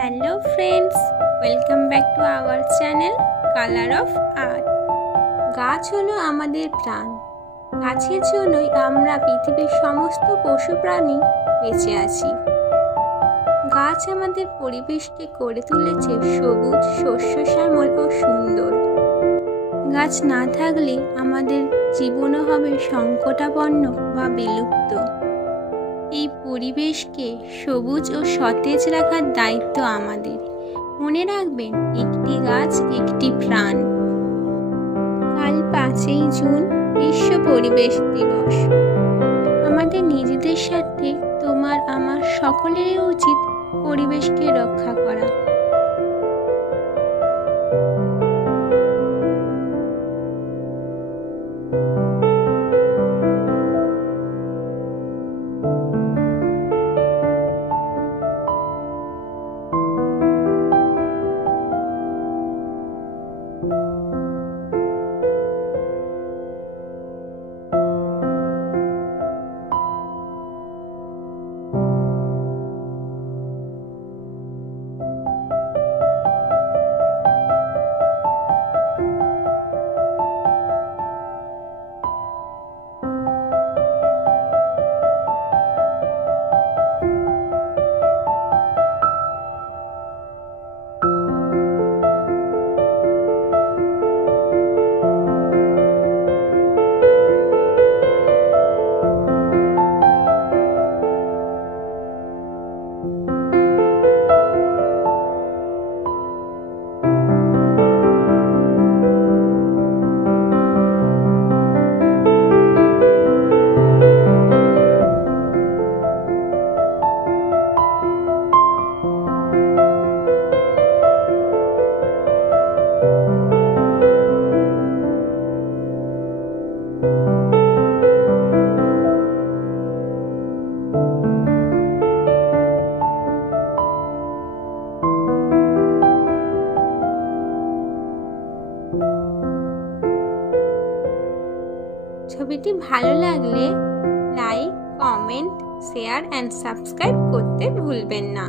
Hello friends, welcome back to our channel colour of art. গাছ হলো আমাদের প্রাণ। গাছের জন্যই আমরা পৃথিবীর সমস্ত পশু প্রাণী বেঁচে আছি। গাছ আমাদের পরিবেশকে করে তুলেছে সবুজ, শস্য শ্যামল ও সুন্দর। গাছ না থাকলে আমাদের জীবনও হবে সংকটাপন্ন বা বিলুপ্ত। এই পরিবেশকে সবুজ ও সতেজ রাখার দায়িত্ব আমাদের। মনে রাখবেন, একটি গাছ একটি প্রাণ। কাল 5ই জুন বিশ্ব পরিবেশ দিবস। আমাদের নিজেদের সাথে তোমার আমার সকলেরই উচিত পরিবেশকে রক্ষা করা। ছবিটি ভালো লাগলে like, comment, share and subscribe করতে ভুলবেন না।